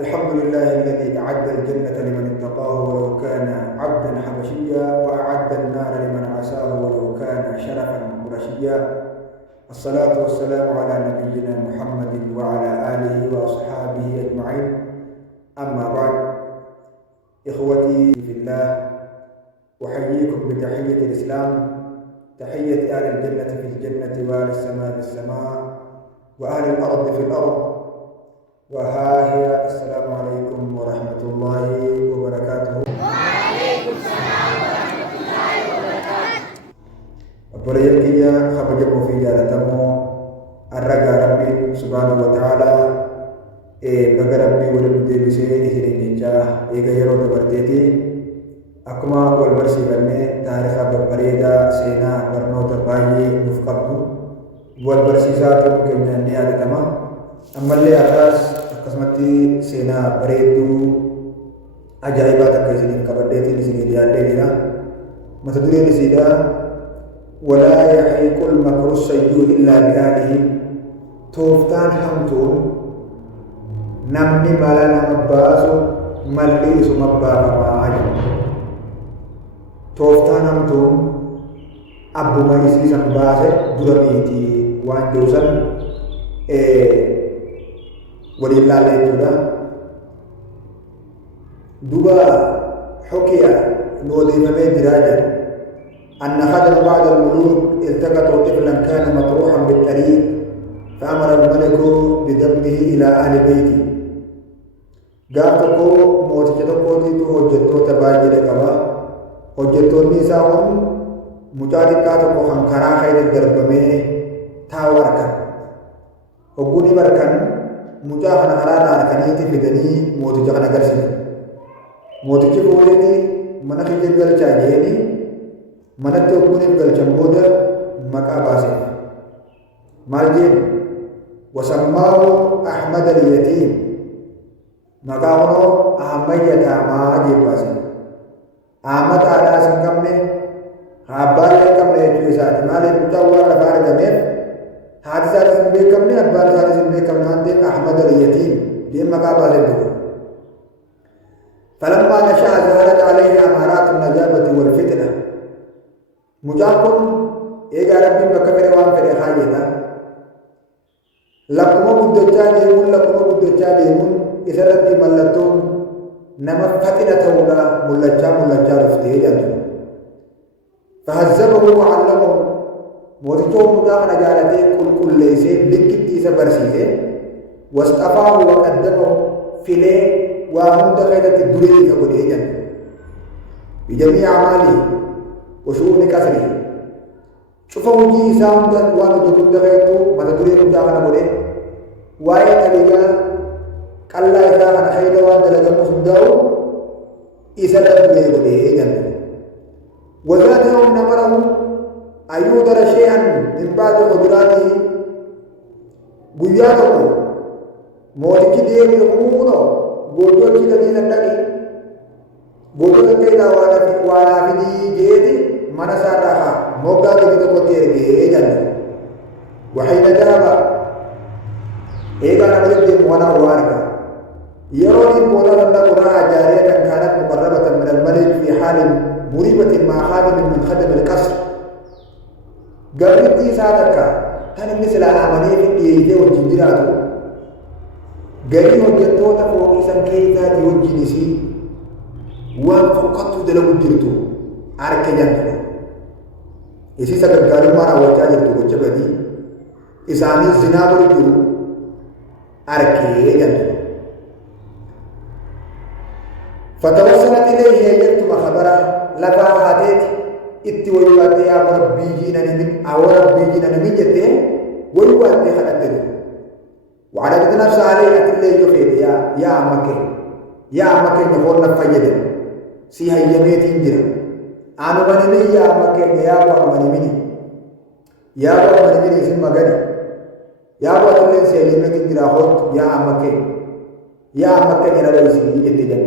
الحمد لله الذي أعد الجنة لمن اتقاه ولو كان عبدا حبشيا، وأعد النار لمن عصاه ولو كان شرفا قرشيا. الصلاة والسلام على نبينا محمد وعلى آله وأصحابه أجمعين. أما بعد، إخوتي في الله، أحييكم بتحية الإسلام، تحية أهل الجنة في الجنة وأهل السماء في السماء وأهل الأرض في الأرض. وها هي السلام عليكم ورحمة الله وبركاته. وعليكم السلام ورحمة الله وبركاته. Obboleeyyan kiyya kabajamoo fi jaallatamoo, arragaa Rabbi subhaanahu wa ta'ala baga Rabbii waliin deebisee isiniin jechaa eega yeroo dabarteeti akkuma wal barsiifannee taarikaa babbareedaa seenaa barnoota baay'ee nuuf qabdu wal barsiisaa ta'uu keenyaan ni yaadatama. Ammallee har'aas akkasumatti seenaa bareedduu ajaa'ibaa takka isiniif qabadheetiin isiniif dhiyaadhee jira. Mata dureen isiidhaa walaa yahiiqul makru sayyuu illaa bi'aalihi. Tooftaan hamtuun namni mala nama baasu malli isuma baafamaa jedha. Tooftaan hamtuun abbuma isiisan baase dura miitii waan jiru san waliin laalla jechuudha. Duba xukiya nu odeeffamee jiraa jedha. أن خدم بعض الملوك التقطوا طفلا كان مطروحا بالطريق، فأمر الملك بدفنه إلى أهل بيته. قال تقو موت تقوتي تو هجتو تباجي لقبا هجتو نيساهم مجادي كاتو خنكرا خير الدربمي تاوركا وقوني بركن مجاهنا حرانا ركنيتي فدني موت جغنا قرسنا موت جفوليني منخي جبال جاجيني manatti ogguuniif galchan booda maqaa baase. Maal jedhu? Wasammaahu Ahmad al-Yatiim. Maqaa kunoo Ahmad Yataamaa jee baase. Ahmad haadhaas hin qabne, abbaallee hin qabne jechuu isaati. Maaliif mucaan waan lafaa argameef haati isaatis hin beekamne, abbaan isaatis hin beekamne waan ta'eef Ahmad al-Yatiim jee maqaa baase dura. فلما نشأ ظهرت عليه أمارات النجابة والفتنة. Mucaan kun eegaa Rabbiin bakka fedhe waan fedhe haayeta. Lakkuma guddachaa deemuun isarratti mallattoon nama faxina ta'uudha mul'achaa dhuftee jedhu. Fahazzabahu wa'allamahu. Mootichi mucaa kana jaalatee qulqulleessee likkitti isa barsiisee wasxafaahu wa qaddamahu filee waa hunda keessatti duree isa godhee jedhu. Bijamii amaalii وشؤون كسره. شوفوا وجي إسام ده وان جدود ده كده ماذا تريد من جاهنا بوله وايد أبيجا كلا إذا أنا خير وان ده لكم سنداو إسالة بوله جنة وذات يوم نمره أيودر شيئا من بعد قدراته بياتكم مولك دير يقولونه بوجود كذا نتاعي بوجود كذا وانا في دي جيتي mana saadhaa moggaa gadi tokkotti ergee janna. Waxayna jaaba eegaa nama jedhee moonaa waa arga. Yeroo inni moonaa sanda quraa jaariyatan kaanat muqarrabatan min al-malik fi haalin muribatin maa xaadimin min khadam al-qasr. Gabrittii isaa takka tan inni silaa amanee fi dhiyeeyitee wajjin jiraatu garii hojjettoota fooqii san keessaatii wajjin isii waan fokkattuu dalagu jirtu arke janna. Isi sagaggaarummaa raawwachaa jirtu gocha badii isaanii zinaa godhu jiru arkee janna. Fatawassalat ilayhi heeyyatuma khabara lafaa haateeti itti wayyaattee yaa rabbii jiinanimin jettee wayyaattee kadhatte jiru. وعلى نفس عليه أتلي يفيد يا أمك نقول نفيد سيها يميت إنجرا أنا مني يا أمك يا أبو مني اسم مغني يا أبو أتلي سيلمك إنجرا خود يا أمك جنا بيسي جديدا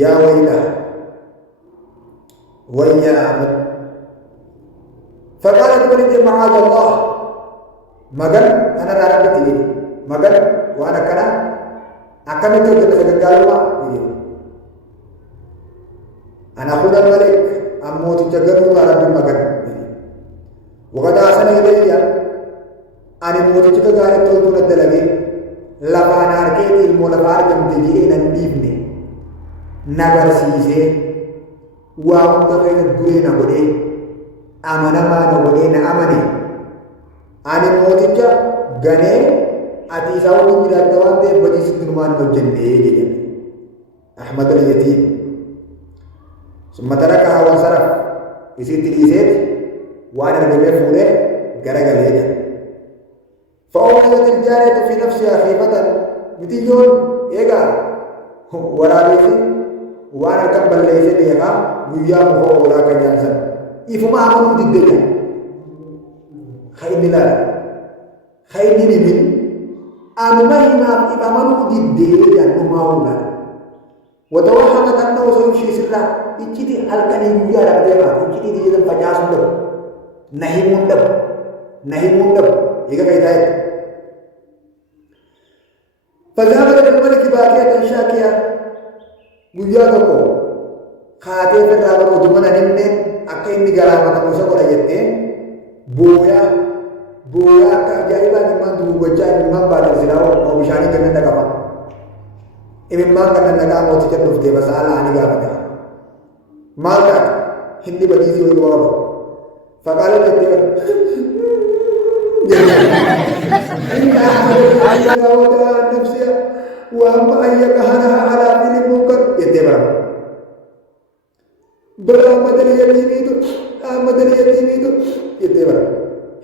يا ويلا أمد فقالت ولد معاذ الله مغن أنا لا أبتلي مغن وأنا كنا أكمل تلك السجالة أنا أخونا الملك أموت تجنو على المكان وقد أحسن إلي أنا موت تجاري تقول الدلبي لبان أركيد المولفار جمتجي ننديبني نبر سيسه وأم تغير الدين أبدي أمانة ما نبدي نأمني أنا موت تجا غني أتيساو من الدوام ده بجيس دنمان بجنة أحمد اليتيم ثم تركها وانصرف يسيت الإيزيت وأنا رجل فوله جرج ليجا فأوجدت الجارية في نفسها خيفة نتيجون إيجا ورابيسي وأنا كبر ليس ليها وياه هو ولا كجانسن إفما أمنوا ضدنا خير لا خير نبي أمما إفما ضدنا أمما وتوهمت أنه سيمشي سرا إجدي هلكني ويا ربنا إجدي دي إذا فجأة سندب نهي مندب إيجا كيداي فذهب الملك باكية شاكية ويا دكو خاتي في الرابر ودمنا نمني أكين نجارة موسى ولا يتة بويا كجايبا نمان دو بجاي نمان بعد زلاو أو بشاني كنا نكما إمام كنا نكام أو تجد نفدي بس على أني جابنا مالك هندي بديزي ويلوابا فقال لي إن أحمد وضع نفسها وأما أن يكهنها على فيل منكر يتبع برامد اليتيميدو يتبع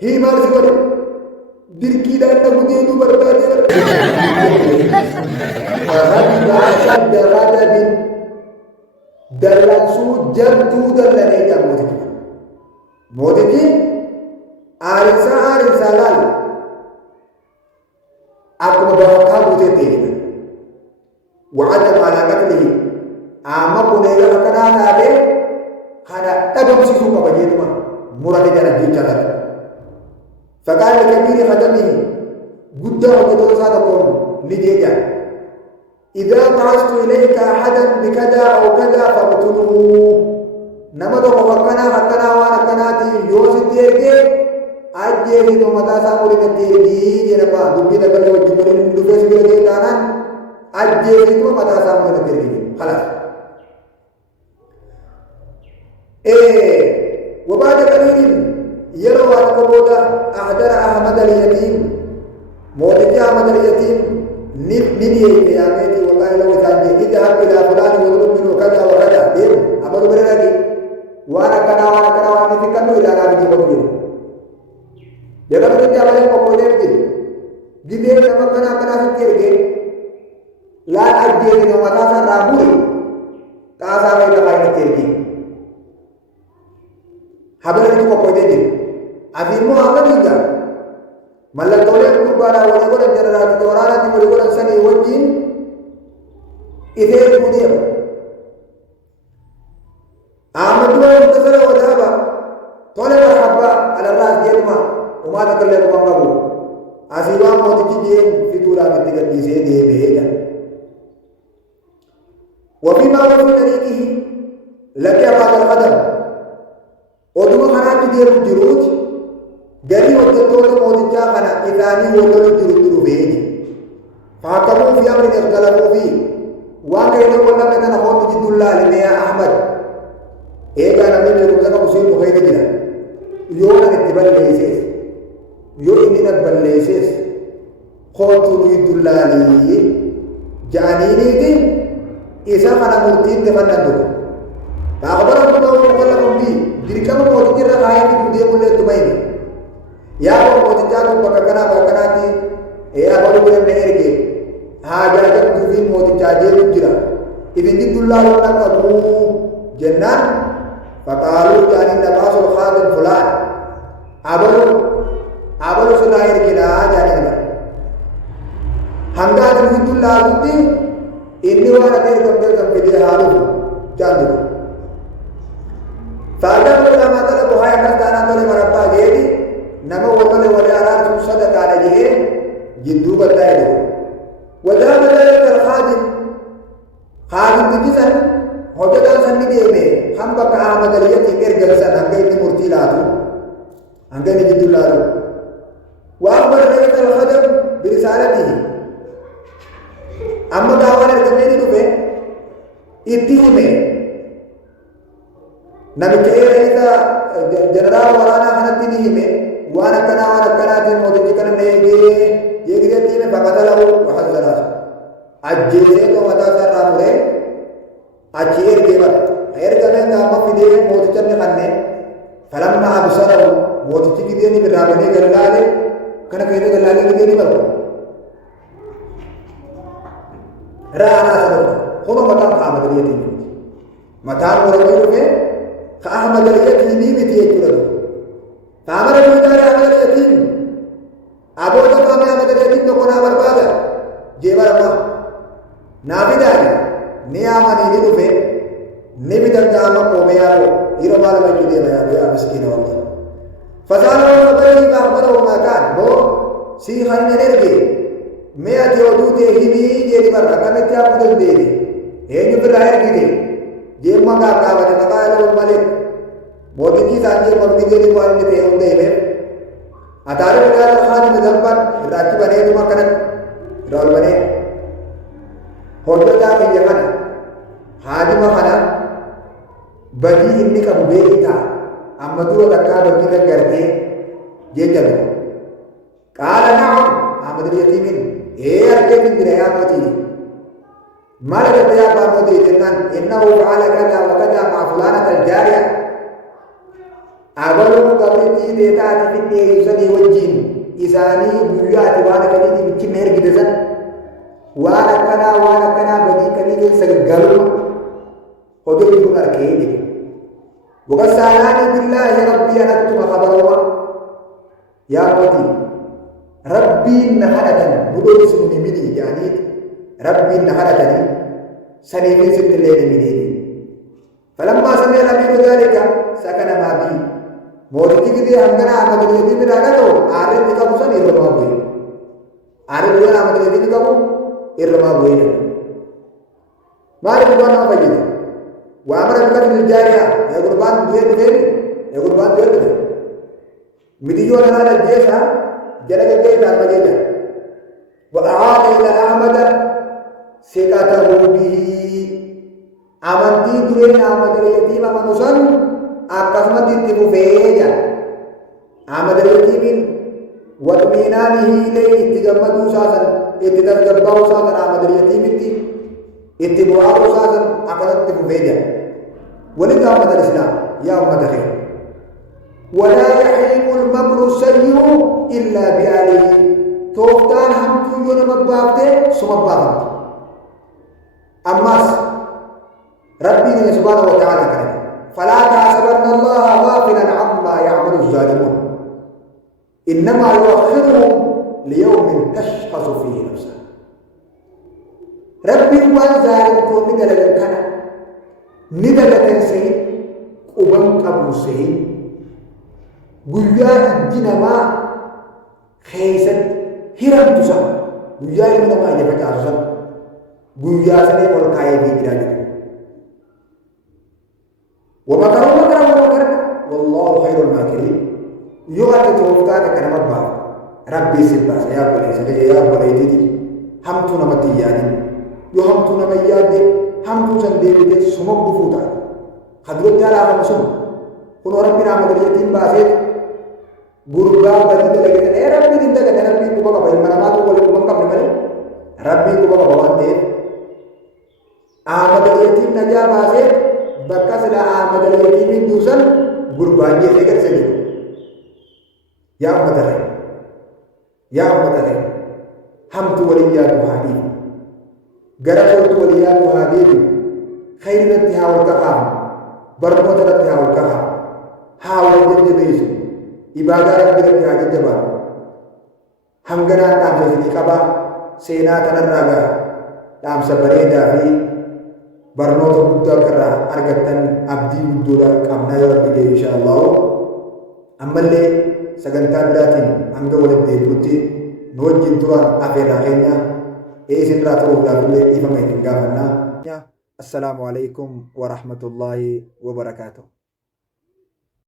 هي مال سوى دركي لا تبديدو بربادي فهد أشد غضب دلنسو جبتو دلني جا موتكي آرسا لال أكما بوكا بوتي تيجي وعدم على قتله أما بنيلا فكنا تابي خانا تدم سيسوكا بجيتما مراد جانا جيجا فقال لكبير خدمه قد وقدر صادقون لجيجا إذا بعثت إليك أحدا بكذا أو كذا فاقتلوه نمدو وفقنا حقنا وانا كناتي يوسف ديرجي أجيري تو متا ساموري نتيرجي جنبا دبي دبل وجبرين دبس بيرجي كانان أجيري تو متا ساموري نتيرجي خلاص وبعد قليل يروى الكبودا أحضر أحمد اليتيم مولد أحمد اليتيم نبني قيامتي وقال له ثاني اذهب إلى فلان واطلب منه كذا وكذا دير أمر برناكي وانا كنا نتكلم إلى نبي بقول جب تك جاوله بقولة بيجي جدير نما كنا سكيرك لا أجيء نما تاسا رابوري تاسا بيتا كاين كيرك habis itu kok jadi abimu apa juga malah tolong kubara wala jarara di orana di wala sani wajin ide kudia amadu tasara wadaba tolong marhaba ala allah jema uma takallam bangabu asiwa moti jien fitura ketika di sini beda wa bima wa fi tariqihi laqiya ba'd al-qadam ودوما خنا تدير جروج غري وجدتو موجا خنا اذاني ولو جروج بيني فاكموا في امر اختلفوا فيه واكاين ولا كان هو جد الله لميا احمد ايه كان من جروج كان مسلم بخير جدا يوم نتبل ليسس يوم اننا بل ليسس خاطر جد الله لي جانيني دي اذا كان مرتين تفنن فاخبرهم الله وكلهم به jadi kamu mau dikira kaya itu dia mulai tumaini ya mau dijatuh bakakana apa lu bilang dengar ke jajan tuh mau dijajir jira ini ditullah nak kamu jennan fakalu jadi nabasul khadim fulan abalu selair kira jadi hangga ditullah itu ini warna dia sampai dia harus jangan فأجاب لما طلبوا هاي كستانا طلب مربا جيدي نما وطلب ولي أراد صدق على جيه جدو بتاعي وذهب ذلك الخادم خادم بجسا هجدا سني ديمه هم بك أحمد اليتي إرجل سن هنجي مرتيلاتو هنجي جدولارو وأخبر ذلك الخادم برسالته أما دعوانا الجميل دفع اتهمه نبي كأيه إذا جنرال ورانا خنتي نهمه وانا كنا تيمودي كنا يجي تيمه فقتله وحذره أجيزه تو متى سرّامه أجير كبر غير كمان كام في ده موت كنا خنّه فلما أبصره موت تيجي ده ني برابني كلاله كنا كيده كلاله كده ني برو رانا سرّ خلو متى أحمد اليتيم متى ورميه به كأحمد اليتيم بيتيجي فأمر بمدار أحمد اليتيم أبو تقام أحمد اليتيم تو كنا بربادا جيبار ما نافذة نيامني ندفع نبيدر كاما قوميارو يرمال ما كده يا مسكين والله فسأله فبرئ فأخبره ما كان بو سيخان نرجع مئة يودوته هني جيري برا كم تيا بدل ديري هني بداير كده جيم ما كاكا بتقاله الملك मोदी की सांझे मम्मी के लिए पॉइंट पे होते हैं अतारे बता खान निदंबन राखी बने तुम कनक रोल बने होटल का भी जगह हाजी मखाना बजी इन्हीं का बुबेरी था अम्मदू रखा बजी तक करके ये चलो काला ना आमद यतीमिन अर्के की दिया मोती माल करते आप मोती जिन्ना इन्ना वो काला का वक़्त मा फलाना तल जारिया أولو قبلتي ديتا تفيدي يسني وجين إساني بيوات وانا كنيدي بكي مهر جدزا وانا كنا بدي كنيدي سجلو خدو يكون أركيدي وقد سألاني بالله ربي أن أكتب خبروا يا قوتي ربي نحرة بدو اسمني مني يعني ربي نحرة سنين ست الليل مني فلما سمع ربي ذلك سكن ما بي मोदी की दिया हमकना आमद यदि में रखा तो आरे दिखा मुसन इरमा हुई आरे बुआ आमद यदि दिखा वो इरमा हुई है मारे बुआ ना बजी वो हमारे बुआ की जारिया ये कुर्बान दुए मिदियो ना ना जैसा जलके के ना बजे जा वो आद इला अहमद सेकाता वो भी आमदी दुए आमद यदि में मुसन أقسمت التفوفيجا عمد اليتيم وطمئنانه إليه اتقمدوا ساسا اتتذكبوا ساسا عمد اليتيم اتبعوا ساسا أقسمت التفوفيجا ولذا أمد الإسلام يا أمد خير ولا يحيق المكر السيء إلا بأهله توفتان هم تيون مبابته سمبابته أماس ربي سبحانه وتعالى كريم فلا تحسبن الله غافلا عما يعمل الظالمون إنما يؤخرهم ليوم تشخص فيه نفسه ربي هو الظالم كون ندلل كان ندلل سيد قبن قبل سيد قيا الدينما خيسد هرم تسا قيا الدينما يبقى عرصا قيا سنة والكاية في جراجة ومكروا والله خير الماكرين يوغا توفتا كلمة با ربي سباس يا بلي تدي هم تو نمتي يعني يو هم تو نميادي هم تو سنديري سمك بفوتا خدرت يالا خمسون كن ربنا عمد اليتيم باسيت غرغا بدي دلگه اے ربي دندا كده ربي کو بابا بلمنا ما تو بولي کو كم نمل ربي کو بابا بوانته عمد اليتيم نجا باسيت بكاس لا عمد اليتيم دوسن غربان ये लेकर चले या उम्मत है हम तो वलिया दुहादी गरज तो वलिया दुहादी खैर रत्या और कहा बरकत रत्या और कहा हाँ वो जल्द बेच इबादत रत्या के जवाब हम गना नाम से निकाबा सेना तनरागा नाम से बरे जाफी बरनों तो बुद्धा कर रहा अर्गतन अब्दी बुद्धूरा कामना यार बिदे इंशाअल्लाह अम्मले सगंता बिरातिन अंग वले देवुति नोज जिंतुरा आफेरा केन्या إيسن راتروه قابل إفما يتنقافنا. السلام عليكم ورحمة الله وبركاته.